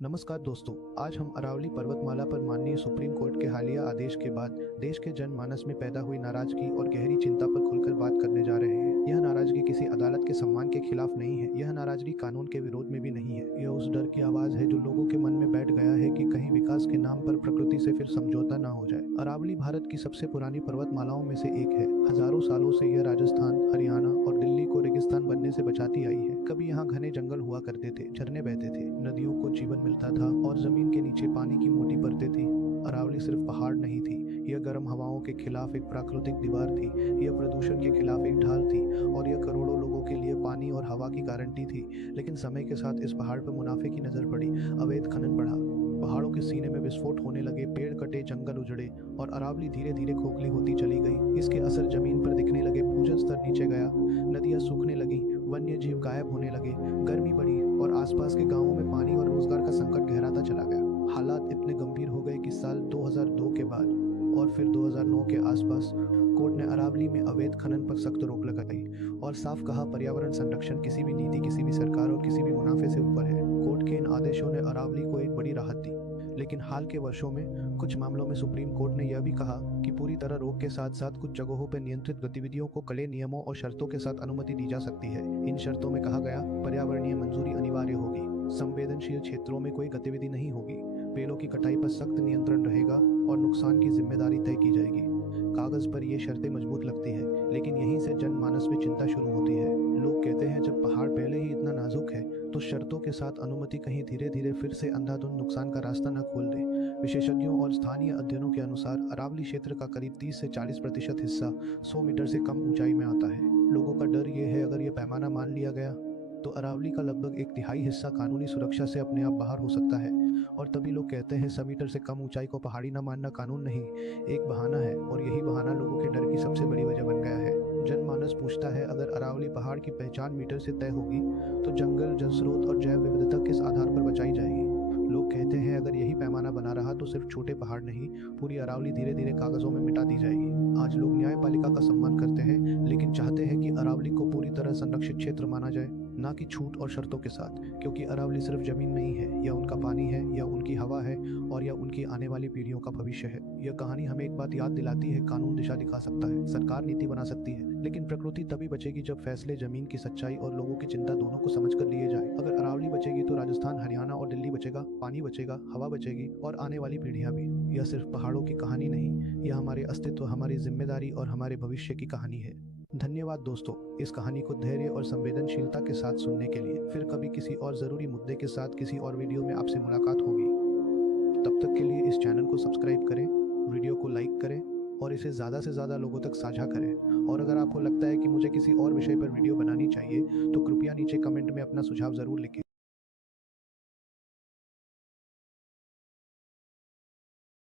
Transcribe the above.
नमस्कार दोस्तों। आज हम अरावली पर्वतमाला पर माननीय सुप्रीम कोर्ट के हालिया आदेश के बाद देश के जनमानस में पैदा हुई नाराजगी और गहरी चिंता पर खुलकर बात करने जा रहे हैं। यह नाराजगी किसी अदालत के सम्मान के खिलाफ नहीं है। यह नाराजगी कानून के विरोध में भी नहीं है। यह उस डर की आवाज है जो लोगों के मन में बैठ गया है कि कहीं विकास के नाम पर प्रकृति से फिर समझौता न हो जाए। अरावली भारत की सबसे पुरानी पर्वतमालाओं में से एक है। हजारों सालों से यह राजस्थान, हरियाणा और दिल्ली को रेगिस्तान बनने से बचाती आई है। कभी यहाँ घने जंगल हुआ करते थे, झरने बहते थे, नदियों को जीवन मिलता था और जमीन के नीचे पानी की मोटी परतें थी। अरावली सिर्फ पहाड़ नहीं थी, यह गर्म हवाओं के खिलाफ एक प्राकृतिक दीवार थी। यह प्रदूषण के खिलाफ एक ढाल थी और यह करोड़ों लोगों के लिए पानी और हवा की गारंटी थी। लेकिन समय के साथ इस पहाड़ पर मुनाफे की नजर पड़ी, अवैध खनन बढ़ा, पहाड़ों के सीने में विस्फोट होने लगे, पेड़ कटे, जंगल उजड़े और अरावली धीरे धीरे खोखली होती चली गई। इसके असर जमीन पर दिखने लगे, भूजल स्तर नीचे गया, नदियां सूखने लगी, वन्य जीव गायब होने लगे, गर्मी बढ़ी और आसपास के गांवों में पानी और रोजगार का संकट गहराता चला गया। हालात इतने गंभीर हो गए कि साल 2002 के बाद और फिर 2009 के आसपास कोर्ट ने अरावली में अवैध खनन पर सख्त रोक लगाई और साफ कहा, पर्यावरण संरक्षण किसी भी नीति, किसी भी सरकार और किसी भी मुनाफे से ऊपर है। कोर्ट के इन आदेशों ने अरावली को एक बड़ी राहत दी। लेकिन हाल के वर्षों में कुछ मामलों में सुप्रीम कोर्ट ने यह भी कहा कि पूरी तरह रोक के साथ साथ कुछ जगहों पर नियंत्रित गतिविधियों को कड़े नियमों और शर्तों के साथ अनुमति दी जा सकती है। इन शर्तों में कहा गया, पर्यावरणीय मंजूरी अनिवार्य होगी, संवेदनशील क्षेत्रों में कोई गतिविधि नहीं होगी, पेड़ों की कटाई पर सख्त नियंत्रण रहेगा और नुकसान की जिम्मेदारी तय की जाएगी। कागज पर ये शर्तें मजबूत लगती है, लेकिन यहीं से जनमानस में चिंता शुरू होती है। लोग कहते हैं, जब पहाड़ पहले ही इतना नाजुक है तो शर्तों के साथ अनुमति कहीं धीरे धीरे फिर से अंधाधुंध नुकसान का रास्ता न खोल दे। विशेषज्ञों और स्थानीय अध्ययनों के अनुसार अरावली क्षेत्र का करीब 30 से 40% हिस्सा 100 मीटर से कम ऊंचाई में आता है। लोगों का डर ये है, अगर ये पैमाना मान लिया गया तो अरावली का लगभग 1/3 हिस्सा कानूनी सुरक्षा से अपने आप बाहर हो सकता है। और तभी लोग कहते हैं, 100 मीटर से कम ऊंचाई को पहाड़ी न मानना कानून नहीं, एक बहाना है। और यही बहाना लोगों के डर की सबसे बड़ी वजह बन गया है। जनमानस पूछता है, अगर अरावली पहाड़ की पहचान मीटर से तय होगी तो जंगल, जल स्रोत और जैव विविधता किस आधार पर बचाई जाएगी? लोग कहते हैं, अगर यही पैमाना बना रहा तो सिर्फ छोटे पहाड़ नहीं, पूरी अरावली धीरे धीरे कागजों में मिटा दी जाएगी। आज लोग न्यायपालिका का सम्मान करते हैं, लेकिन चाहते हैं कि अरावली को पूरी तरह संरक्षित क्षेत्र माना जाए, ना कि छूट और शर्तों के साथ। क्योंकि अरावली सिर्फ जमीन नहीं है, यह उनका पानी है, यह उनकी हवा है और यह उनकी आने वाली पीढ़ियों का भविष्य है। यह कहानी हमें एक बात याद दिलाती है, कानून दिशा दिखा सकता है, सरकार नीति बना सकती है, लेकिन प्रकृति तभी बचेगी जब फैसले जमीन की सच्चाई और लोगों की चिंता दोनों को समझकर लिए जाए। अगर अरावली बचेगी तो राजस्थान, हरियाणा और दिल्ली बचेगा, पानी बचेगा, हवा बचेगी और आने वाली पीढ़ियां भी। यह सिर्फ पहाड़ों की कहानी नहीं, यह हमारे अस्तित्व, हमारी जिम्मेदारी और हमारे भविष्य की कहानी है। धन्यवाद दोस्तों, इस कहानी को धैर्य और संवेदनशीलता के साथ सुनने के लिए। फिर कभी किसी और ज़रूरी मुद्दे के साथ किसी और वीडियो में आपसे मुलाकात होगी। तब तक के लिए इस चैनल को सब्सक्राइब करें, वीडियो को लाइक करें और इसे ज़्यादा से ज़्यादा लोगों तक साझा करें। और अगर आपको लगता है कि मुझे किसी और विषय पर वीडियो बनानी चाहिए तो कृपया नीचे कमेंट में अपना सुझाव ज़रूर लिखें।